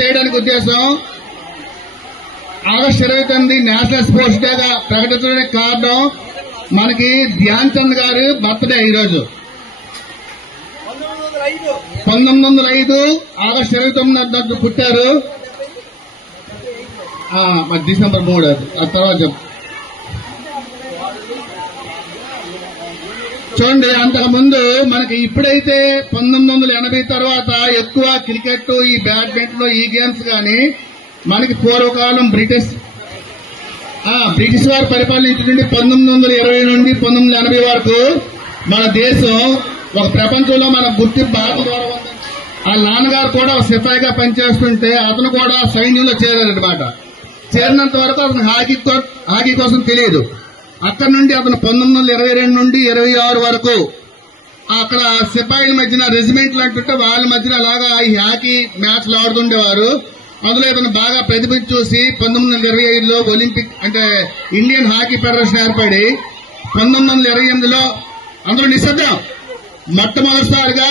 చేయడానికి ఉద్దేశం August 29 national sports డేగా ప్రకటించడానికి కారణం మనకి ధ్యాన్ చంద్ గారు బర్త్డే ఈరోజు 1905 ఆగస్టు 29 పుట్టారు. డిసెంబర్ 3 ఆ తర్వాత చూడండి. అంతకుముందు మనకి ఇప్పుడైతే 1980 తర్వాత ఎక్కువ క్రికెట్, ఈ బ్యాడ్మింటన్, ఈ గేమ్స్ కానీ మనకి పూర్వకాలం బ్రిటిష్ వారు పరిపాలించినటువంటి 1920 నుండి 1980 వరకు మన దేశం ఒక ప్రపంచంలో మన గుర్తింపు భారత ద్వారా ఉంది. ఆ నాన్నగారు కూడా ఒక సిపాయిగా పనిచేస్తుంటే అతను కూడా సైన్యంలో చేరారనమాట. చేరినంత వరకు అతను హాకీ కోసం తెలియదు. అక్కడి నుండి అతను 1922 నుండి 26 వరకు అక్కడ సిపాయిల మధ్యన రెజిమెంట్లు అంటుంటే వాళ్ళ మధ్యన అలాగా ఈ హాకీ మ్యాచ్లు ఆడుతుండేవారు. అందులో ఇతను బాగా ప్రతిభ చూసి 1925లో ఒలింపిక్ అంటే ఇండియన్ హాకీ ఫెడరేషన్ ఏర్పడి 1928లో అందరూ నిశ్శబ్దం మొట్టమొదటిసారిగా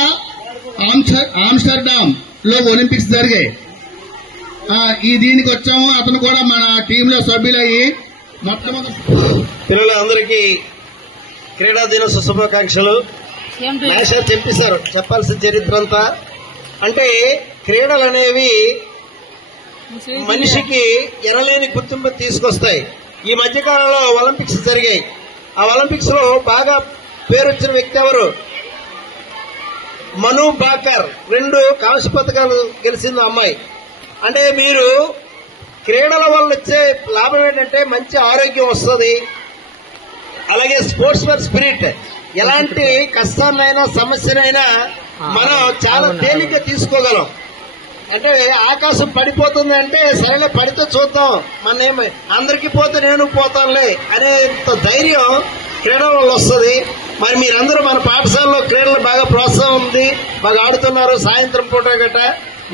ఆమ్స్టర్డామ్ లో ఒలింపిక్స్ జరిగాయి. ఈ దీనికి వచ్చాము. అతను కూడా మన టీంలో సభ్యులయ్యి మొట్టమొదటి పిల్లలందరికీ క్రీడా దినోత్సవ శుభాకాంక్షలు. చెప్పేశారు చెప్పాల్సిన చరిత్ర అంతా. అంటే క్రీడలు అనేవి మనిషికి ఎనలేని గుర్తింపు తీసుకొస్తాయి. ఈ మధ్యకాలంలో ఒలింపిక్స్ జరిగాయి. ఆ ఒలింపిక్స్ లో బాగా పేరొచ్చిన వ్యక్తి ఎవరు? మను భాకర్ 2 కాంస్య పథకాలు గెలిచింది అమ్మాయి. అంటే మీరు క్రీడల వల్ల వచ్చే లాభం ఏంటంటే మంచి ఆరోగ్యం వస్తుంది. అలాగే స్పోర్ట్స్ ఫర్ స్పిరిట్. ఎలాంటి కష్టాన్నైనా సమస్యనైనా మనం చాలా తేలిగ్గా తీసుకోగలం. అంటే ఆకాశం పడిపోతుంది అంటే సరేలే పడితే చూద్దాం, మన అందరికీ పోతే నేను పోతానులే అనేంత ధైర్యం క్రీడల వల్ల వస్తుంది. మరి మీరందరూ మన పాఠశాలలో క్రీడలు బాగా ప్రోత్సాహం ఉంది, బాగా ఆడుతున్నారు సాయంత్రం పూట గట్ట.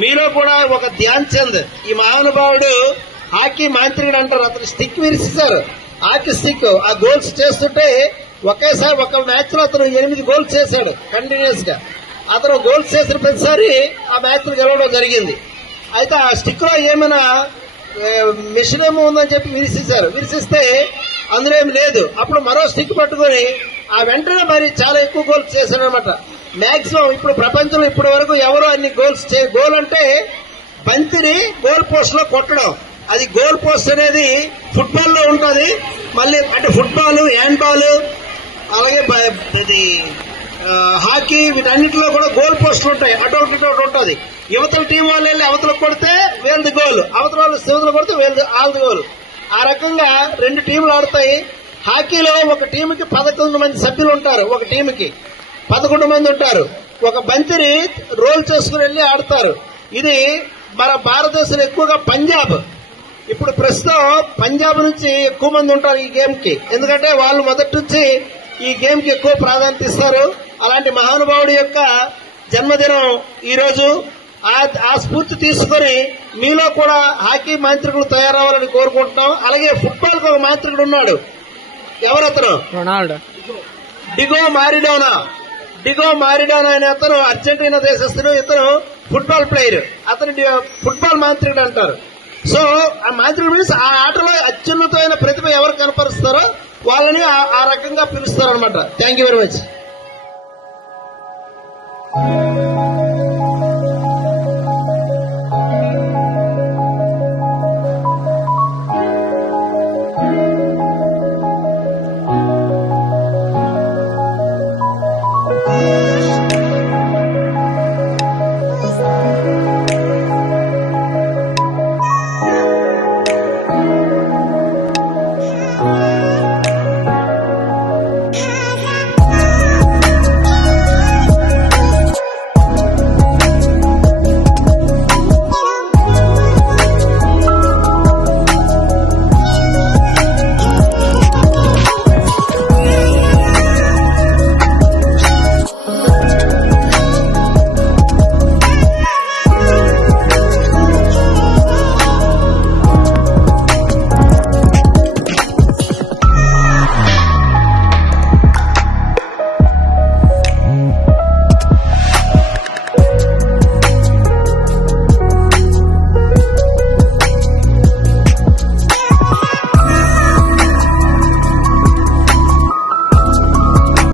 మీలో కూడా ఒక ధ్యాన్ చంద్ ఈ మహానుభావుడు హాకీ మాంత్రికుడు అంటారు. అతను స్టిక్ విరిస్తారు, హాకీ స్టిక్. ఆ గోల్స్ చేస్తుంటే ఒకేసారి ఒక మ్యాచ్ లో అతను 8 గోల్స్ చేశాడు కంటిన్యూస్ గా. అతను గోల్స్ చేసిన ప్రతిసారి ఆ మ్యాచ్ గెలవడం జరిగింది. అయితే ఆ స్టిక్ లో ఏమైనా మిషన్ ఏమో ఉందని చెప్పి విరిసేశారు. విరిసిస్తే అందులో ఏమి లేదు. అప్పుడు మరో స్టిక్ పట్టుకుని ఆ వెంటనే మరి చాలా ఎక్కువ గోల్స్ చేశాడు అనమాట. మాక్సిమం ఇప్పుడు ప్రపంచంలో ఇప్పటి వరకు ఎవరు అన్ని గోల్స్ గోల్ అంటే బంతిని గోల్ పోస్ట్ లో కొట్టడం. అది గోల్ పోస్ట్ అనేది ఫుట్బాల్ లో ఉంటుంది. మళ్ళీ అంటే ఫుట్బాల్, హ్యాండ్ బాల్, అలాగే హాకీ వీటన్నిటిలో కూడా గోల్ పోస్టులు ఉంటాయి. అటొకటి ఇటొకటి ఉంటుంది. యువతల టీం వాళ్ళు వెళ్ళి అవతలకు కొడితే వీళ్ళది గోల్, అవతల వాళ్ళు శివతలు కొడితే వీళ్ళది వాళ్ళది గోల్. ఆ రకంగా 2 టీంలు ఆడతాయి. హాకీలో ఒక టీంకి 11 మంది సభ్యులు ఉంటారు. ఒక టీంకి 11 మంది ఉంటారు. ఒక బంతిని రోల్ చేసుకుని వెళ్ళి ఆడతారు. ఇది మన భారతదేశంలో ఎక్కువగా పంజాబ్, ఇప్పుడు ప్రస్తుతం పంజాబ్ నుంచి ఎక్కువ మంది ఉంటారు ఈ గేమ్ కి. ఎందుకంటే వాళ్ళు మొదటి నుంచి ఈ గేమ్ కి ఎక్కువ ప్రాధాన్యత ఇస్తారు. అలాంటి మహానుభావుడి యొక్క జన్మదినం ఈ రోజు. ఆ స్ఫూర్తి తీసుకుని మీలో కూడా హాకీ మాంత్రికులు తయారవ్వాలని కోరుకుంటున్నాం. అలాగే ఫుట్బాల్ కు ఒక మాంత్రికుడు ఉన్నాడు. ఎవరతను? రొనాల్డో. డిగో మారిడోనా అనే అతను అర్జెంటీనా దేశస్తుడు. ఇతను ఫుట్బాల్ ప్లేయర్. అతను ఫుట్బాల్ మాంత్రికుడు అంటారు. సో ఆ మాంత్రికుడు మీన్స్ ఆ ఆటలో అత్యున్నతమైన ప్రతిభ ఎవరు కనపరుస్తారో వాళ్ళని ఆ రకంగా పిలుస్తారు అనమాట. Thank you very much.